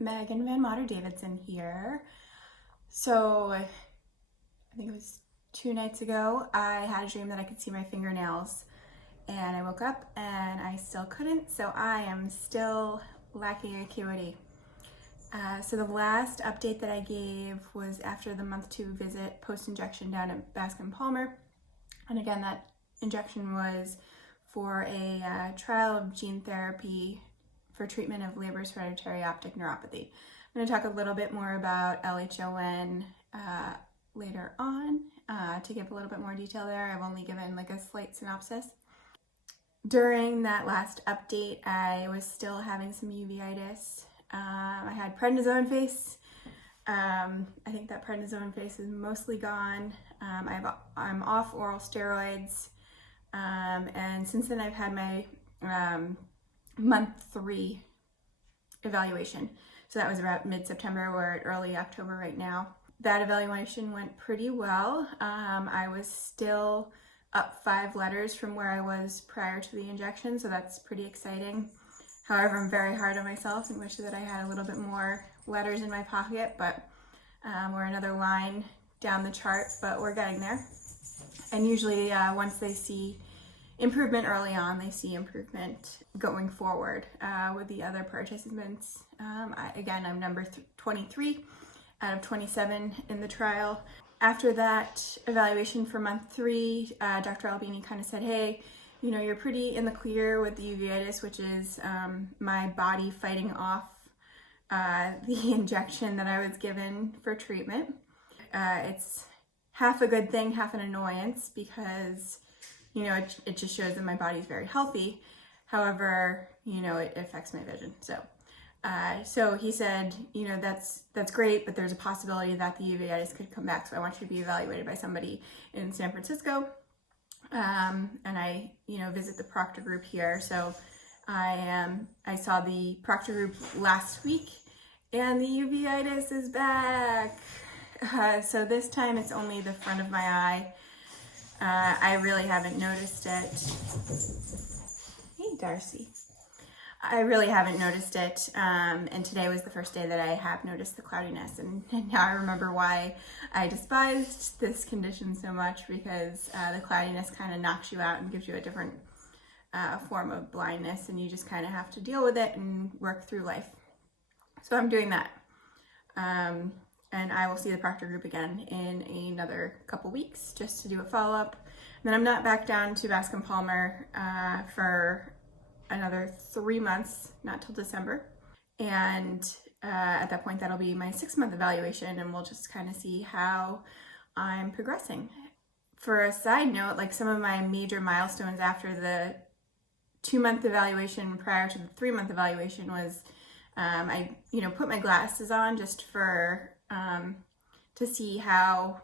Megan Van Mater Davidson here. So I think it was 2 nights ago, I had a dream that I could see my fingernails, and I woke up and I still couldn't, so I am still lacking acuity. So the last update that I gave was after the month 2 visit post-injection down at Bascom Palmer. And again, that injection was for a trial of gene therapy for treatment of Leber's hereditary optic neuropathy. I'm going to talk a little bit more about LHON later on to give a little bit more detail there. I've only given like a slight synopsis. During that last update, I was still having some uveitis. I had prednisone face. I think that prednisone face is mostly gone. I'm off oral steroids. And since then I've had my month 3 evaluation. So that was about mid-September. We're at early October right now. That evaluation went pretty well. I was still up 5 letters from where I was prior to the injection, so that's pretty exciting. However, I'm very hard on myself and wish that I had a little bit more letters in my pocket, but we're another line down the chart, but we're getting there. And usually once they see improvement early on, they see improvement going forward with the other participants. I'm number 23 out of 27 in the trial. After that evaluation for month 3, Dr. Albini kind of said, hey, you know, you're pretty in the clear with the uveitis, which is my body fighting off the injection that I was given for treatment. It's half a good thing, half an annoyance, because you know, it just shows that my body's very healthy. However, you know, it affects my vision. So he said, you know, that's great, but there's a possibility that the uveitis could come back. So I want you to be evaluated by somebody in San Francisco. And I, you know, visit the proctor group here. So I saw the proctor group last week, and the uveitis is back. So this time it's only the front of my eye. I really haven't noticed it. Hey, Darcy. I really haven't noticed it, and today was the first day that I have noticed the cloudiness, and now I remember why I despised this condition so much, because the cloudiness kind of knocks you out and gives you a different form of blindness, and you just kind of have to deal with it and work through life. So I'm doing that. And I will see the proctor group again in another couple weeks just to do a follow-up. And then I'm not back down to Bascom Palmer for another 3 months, not till December. And at that point, that'll be my 6-month evaluation, and we'll just kind of see how I'm progressing. For a side note, like some of my major milestones after the 2-month evaluation prior to the 3-month evaluation was I, you know, put my glasses on just for to see how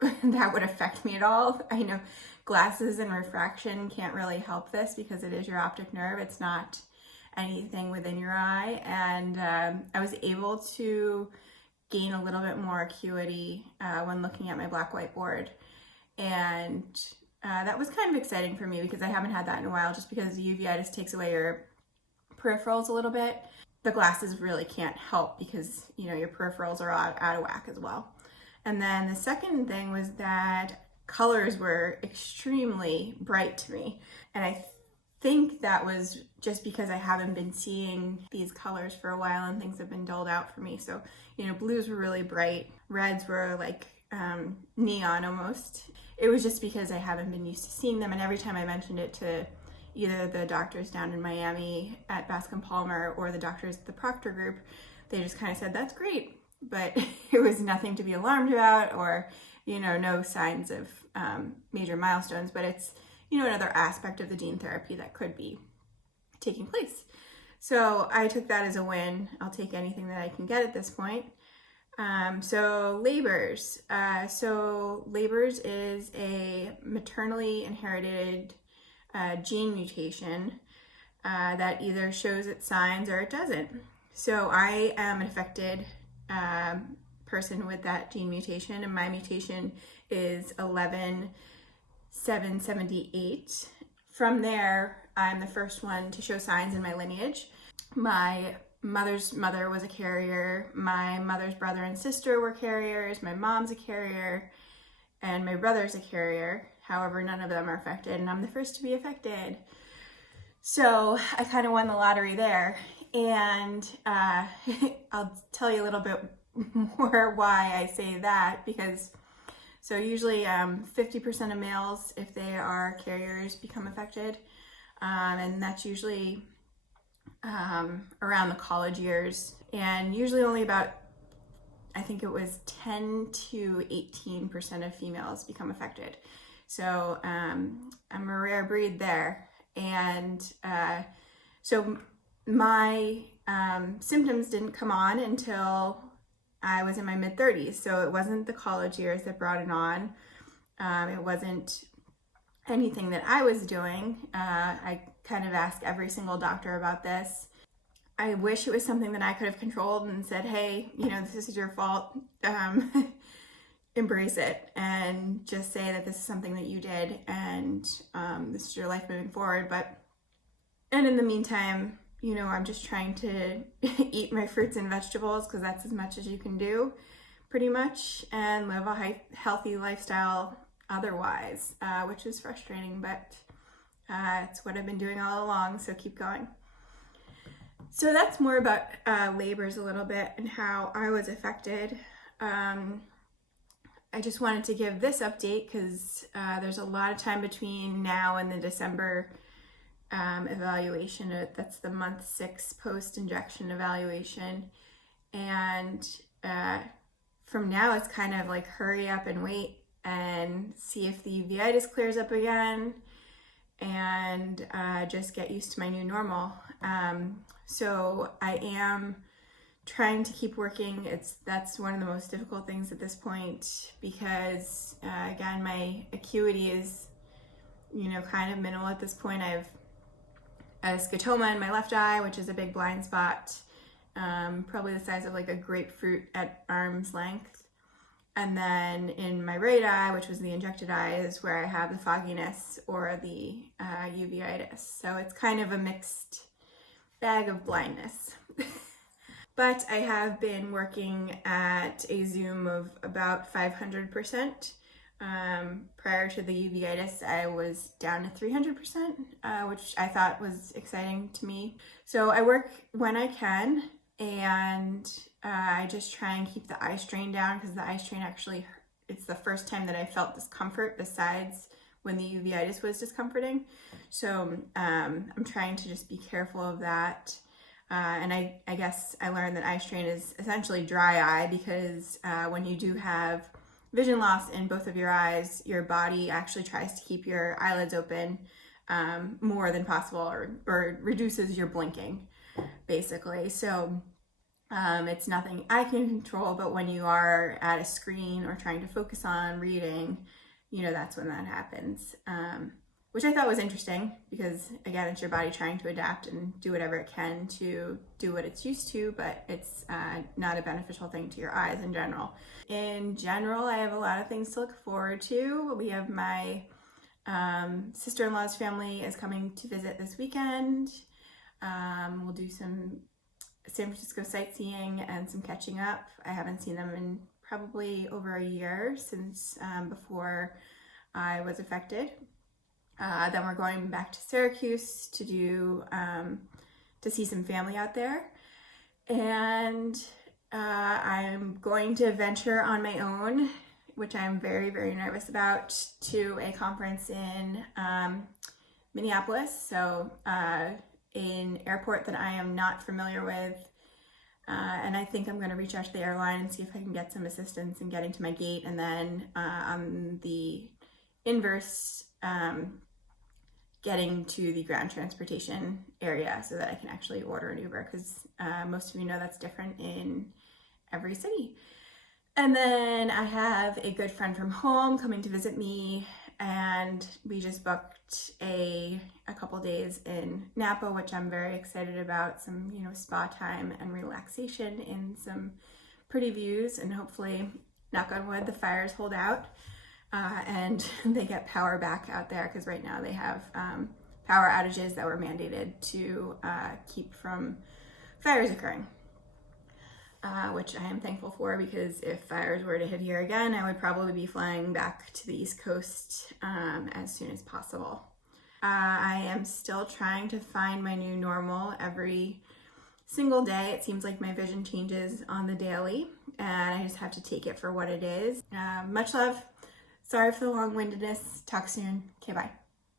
that would affect me at all. I know glasses and refraction can't really help this because it is your optic nerve. It's not anything within your eye. And I was able to gain a little bit more acuity when looking at my black whiteboard. And that was kind of exciting for me because I haven't had that in a while, just because the uveitis takes away your peripherals a little bit. The glasses really can't help because, you know, your peripherals are out of whack as well. And then the second thing was that colors were extremely bright to me. And I think that was just because I haven't been seeing these colors for a while and things have been dulled out for me. So, you know, blues were really bright. Reds were like neon almost. It was just because I haven't been used to seeing them. And every time I mentioned it to either the doctors down in Miami at Bascom Palmer or the doctors at the proctor group, they just kind of said, that's great. But it was nothing to be alarmed about, or, you know, no signs of major milestones. But it's, you know, another aspect of the gene therapy that could be taking place. So I took that as a win. I'll take anything that I can get at this point. So Leber's. So Leber's is a maternally inherited gene mutation that either shows its signs or it doesn't. So I am an affected person with that gene mutation, and my mutation is 11778. From there, I'm the first one to show signs in my lineage. My mother's mother was a carrier, my mother's brother and sister were carriers, my mom's a carrier, and my brother's a carrier. However, none of them are affected, and I'm the first to be affected. So I kind of won the lottery there. And I'll tell you a little bit more why I say that, because so usually 50% of males, if they are carriers, become affected. And that's usually around the college years. And usually only about, I think it was 10 to 18% of females become affected. So I'm a rare breed there. And so my symptoms didn't come on until I was in my mid-30s. So it wasn't the college years that brought it on. It wasn't anything that I was doing. I kind of ask every single doctor about this. I wish it was something that I could have controlled and said, hey, this is your fault. Embrace it and just say that this is something that you did and this is your life moving forward. And in the meantime, I'm just trying to eat my fruits and vegetables, because that's as much as you can do pretty much, and live a healthy lifestyle otherwise, which is frustrating, but it's what I've been doing all along, so keep going. So that's more about labors a little bit and how I was affected. I just wanted to give this update because there's a lot of time between now and the December evaluation. That's the month 6 post-injection evaluation. And from now, it's kind of like hurry up and wait and see if the uveitis clears up again, and just get used to my new normal. So I am trying to keep working. That's one of the most difficult things at this point, because again, my acuity is kind of minimal at this point. I have a scotoma in my left eye, which is a big blind spot, probably the size of like a grapefruit at arm's length. And then in my right eye, which was the injected eye, is where I have the fogginess or the uveitis. So it's kind of a mixed bag of blindness. But I have been working at a zoom of about 500%. Prior to the uveitis, I was down to 300%, which I thought was exciting to me. So I work when I can, and I just try and keep the eye strain down, because the eye strain actually, it's the first time that I felt discomfort besides when the uveitis was discomforting. So I'm trying to just be careful of that. And I guess I learned that eye strain is essentially dry eye, because when you do have vision loss in both of your eyes, your body actually tries to keep your eyelids open more than possible, or reduces your blinking, basically. So it's nothing I can control, but when you are at a screen or trying to focus on reading, that's when that happens. Which I thought was interesting, because again, it's your body trying to adapt and do whatever it can to do what it's used to, but it's not a beneficial thing to your eyes in general. In general, I have a lot of things to look forward to. We have my sister-in-law's family is coming to visit this weekend. We'll do some San Francisco sightseeing and some catching up. I haven't seen them in probably over a year, since before I was affected. Then we're going back to Syracuse to do to see some family out there, and I'm going to venture on my own, which I'm very, very nervous about, to a conference in Minneapolis. So an airport that I am not familiar with, and I think I'm going to reach out to the airline and see if I can get some assistance in getting to my gate, and then on the inverse, getting to the ground transportation area so that I can actually order an Uber, because most of you know that's different in every city. And then I have a good friend from home coming to visit me, and we just booked a couple days in Napa, which I'm very excited about. Some spa time and relaxation in some pretty views, and hopefully, knock on wood, the fires hold out. And they get power back out there, because right now they have power outages that were mandated to keep from fires occurring. Which I am thankful for, because if fires were to hit here again, I would probably be flying back to the East Coast as soon as possible. I am still trying to find my new normal every single day. It seems like my vision changes on the daily, and I just have to take it for what it is. Much love. Sorry for the long-windedness. Talk soon. Okay, bye.